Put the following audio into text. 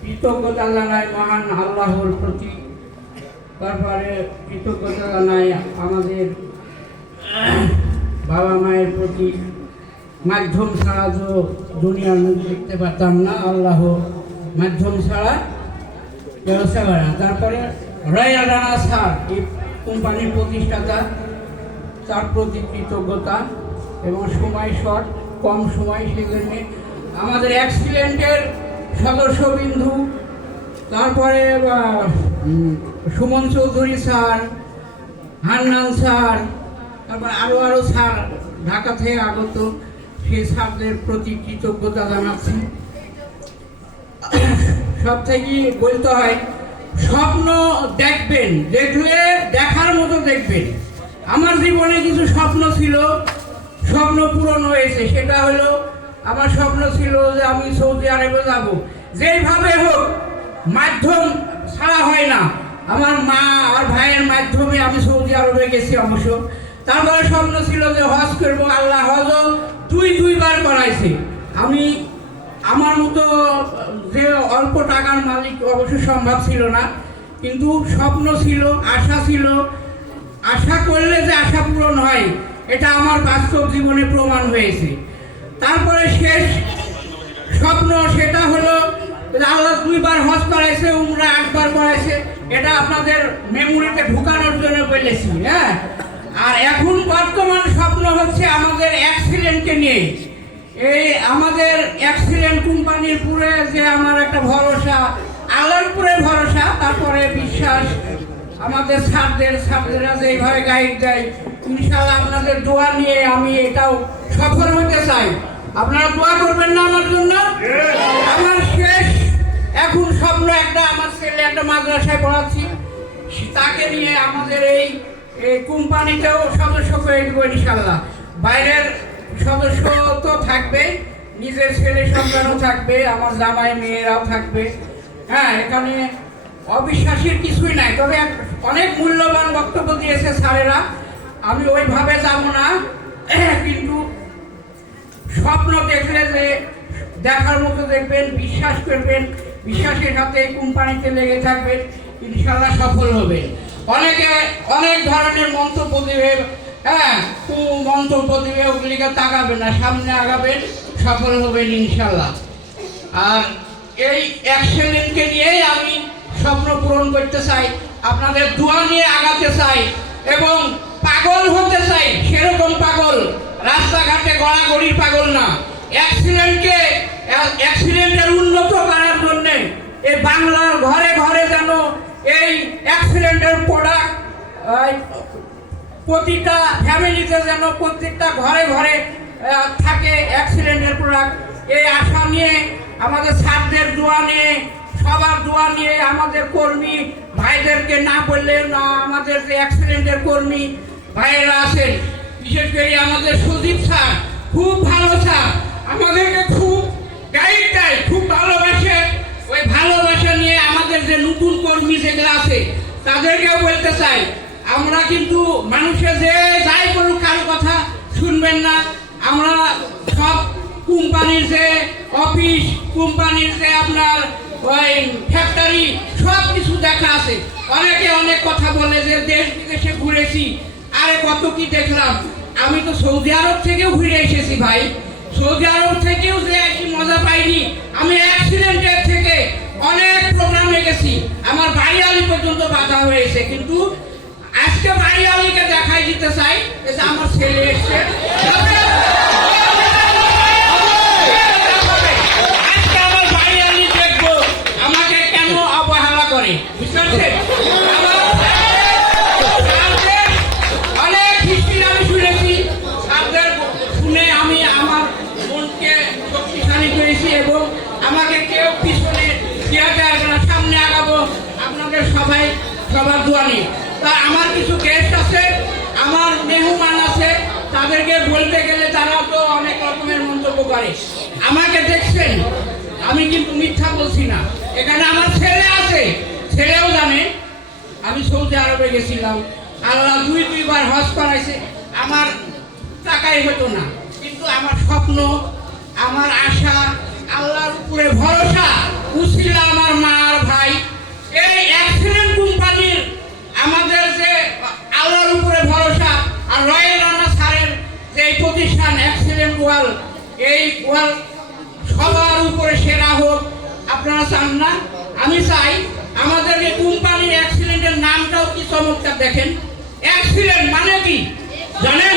কৃতজ্ঞতা জানাই মহান আল্লাহর প্রতি। তারপরে কৃতজ্ঞতা জানাই আমাদের বাবা মায়ের প্রতি। মাধ্যম ছাড়া তো দুনিয়ার মুখ দেখতে পারতাম না, আল্লাহ মাধ্যম ছাড়া ব্যবস্থা করে না। তারপরে রয়্যাল রানা স্যার, এই কোম্পানির প্রতিষ্ঠাতা, তার প্রতি কৃতজ্ঞতা। এবং সময় শর্ট, কম সময়, সেজন্যে আমাদের অ্যাক্সিডেন্টের সদস্যবিন্দু, তারপরে সুমন চৌধুরী স্যার, হান্নান স্যার, তারপর আরও স্যার ঢাকা থেকে আগত, সেই স্যারদের প্রতি কৃতজ্ঞতা জানাচ্ছি। সব থেকে বলতে হয়, স্বপ্ন দেখবেন, দেখলে দেখার মতো দেখবেন। আমার জীবনে কিছু স্বপ্ন ছিল, স্বপ্ন পূরণ হয়েছে। সেটা হলো, আমার স্বপ্ন ছিল যে আমি সৌদি আরবে যাব, যেইভাবে হোক, মাধ্যম ছাড়া হয় না। আমার মা আর ভাইয়ের মাধ্যমে আমি সৌদি আরবে গেছি অবশ্য। তারপরে স্বপ্ন ছিল যে হজ করব, আল্লাহ হজ দুইবার করাইছে। আমি আমার মতো যে অল্প টাকার মালিক অবশ্য সম্ভব ছিল না, কিন্তু স্বপ্ন ছিল, আশা ছিল। আশা করলে যে আশা পূরণ হয়, এটা আমার বাস্তব জীবনে প্রমাণ হয়েছে। তারপরে শেষ স্বপ্ন, সেটা হলো আল্লাহ 2বার হজ করাইছে, উমরা 8বার করাইছে। এটা আপনাদের মেমোরিতে ঢুকানোর জন্য বলেছি। হ্যাঁ, আর এখন বর্তমান স্বপ্ন হচ্ছে আমাদের অ্যাক্সিডেন্টকে নিয়ে। এই আমাদের অ্যাক্সিডেন্ট কোম্পানির পুরে যে আমার একটা ভরসা, আল্লাহর পুরে ভরসা, তারপরে বিশ্বাস আমাদের ছাত্ররা যে এইভাবে গাইড দেয়। ইনশাআল্লাহ আপনাদের দোয়া নিয়ে আমি এটাও সফল হতে চাই। আপনারা দোয়া করবেন না আমার জন্য? আমার শেষ এখন স্বপ্ন একটা, আমার ছেলে একটা মাদ্রাসায় পড়াচ্ছি, তাকে নিয়ে আমাদের এই কোম্পানিতেও সদস্য করে দেবো ইনশাআল্লাহ। বাইরের সদস্য তো থাকবে, নিজের ছেলে সন্তানও থাকবে, আমার জামাই মেয়েরাও থাকবে। হ্যাঁ, এখানে অবিশ্বাসের কিছুই নাই। তবে অনেক মূল্যবান বক্তব্য দিয়েছে স্যারেরা, আমি ওইভাবে যাব না। কিন্তু স্বপ্ন দেখলে যে দেখার মতো দেখবেন, বিশ্বাস করবেন, বিশ্বাসের সাথে কোম্পানিতে লেগে থাকবেন, ইনশাআল্লাহ সফল হবে। অনেকে অনেক ধরনের মন্তব্য দেবে, হ্যাঁ, মন্তব্য দেবে, ওগুলিকে তাকাবেন না, সামনে আগাবেন, সফল হবেন ইনশাআল্লাহ। আর এই অ্যাক্সিডেন্টকে নিয়েই আমি স্বপ্ন পূরণ করতে চাই, আপনাদের দোয়া নিয়ে আগাতে চাই এবং পাগল হতে চাই। সেরকম পাগল, রাস্তাঘাটে গড়াগড়ির পাগল না। অ্যাক্সিডেন্টের উন্নত করার জন্য এই বাংলার ঘরে ঘরে যেন এই অ্যাক্সিডেন্টের প্রোডাক্ট, প্রতিটা ফ্যামিলিতে যেন প্রত্যেকটা ঘরে ঘরে থাকে অ্যাক্সিডেন্টের প্রোডাক্ট। এই আশা নিয়ে, আমাদের ছাত্রদের দোয়া নিয়ে, সবার দোয়া নিয়ে, আমাদের কর্মী ভাইদেরকে না বললে না, আমাদের যে অ্যাক্সিডেন্টের কর্মী ভাইয়েরা আছেন, বিশেষ করে আমাদের সুদীপ স্যার, খুব ভালো স্যার, আমাদেরকে খুব গাইড দেয়, খুব ভালোবাসে। ওই ভালোবাসা নিয়ে আমাদের যে নতুন কর্মী যেগুলো আছে, তাদেরকেও বলতে চাই, আমরা কিন্তু মানুষের যে যাই করুক কারো কথা শুনবেন না। আমরা সব কোম্পানির যে অফিস, কোম্পানির যে আপনার ওই ফ্যাক্টরি, সব কিছু দেখা আছে। অনেকে অনেক কথা বলে যে দেশ বিদেশে ঘুরেছি, আরে কত কি দেখলাম। আমি তো সৌদি আরব থেকেও ঘুরে এসেছি ভাই, সৌদি আরব থেকেও যে একই মজা পাইনি। আমি অ্যাক্সিডেন্টের থেকে অনেক প্রোগ্রামে গেছি, আমার বাড়ি আলি পর্যন্ত বাধা হয়েছে, কিন্তু আজকে বাড়ি আলিকে দেখাই দিতে চাই যে আমার ছেলে এসছে। আজকে আমার বাড়ি আলি দেখবো আমাকে কেন অবহেলা করে, বুঝতে পারছেন? অনেক হিস্ট্রি আমি শুনেছি, তাদের শুনে আমি আমার মনকে শক্তিশালী করেছি এবং আমাকে কেউ পিছনে সামনে আগাবো আপনাদের সবার দোয়া নিয়ে। তা আমার কিছু গেস্ট আছে, আমার মেহমান আছে, তাদেরকে বলতে গেলে তারাও তো অনেক রকমের মন্তব্য করে। আমাকে দেখছেন, আমি কিন্তু মিথ্যা বলছি না। এখানে আমার ছেলে আছে, ছেলেও জানে আমি সৌদি আরবে গেছিলাম, আল্লাহ দুইবার হজ করাইছে। আমার টাকাই হতো না, কিন্তু আমার স্বপ্ন, আমার আশা, আল্লাহর উপরে ভরসা, উসিলা আমার মা আর ভাই, এই এক্সিলেন্ট কোম্পানির আমাদের যে আল্লাহর উপরে ভরসা আর রয়্যাল রানা স্যারের যে এই প্রতিষ্ঠান এক্সিলেন্ট ওয়াল, এই ওয়াল সবার উপরে সেরা হোক। আপনারা চান না? আমি চাই আমাদের এই কোম্পানি এক্সিলেন্টের নামটাও কি চমৎকার। দেখেন, এক্সিলেন্ট মানে কি জানেন?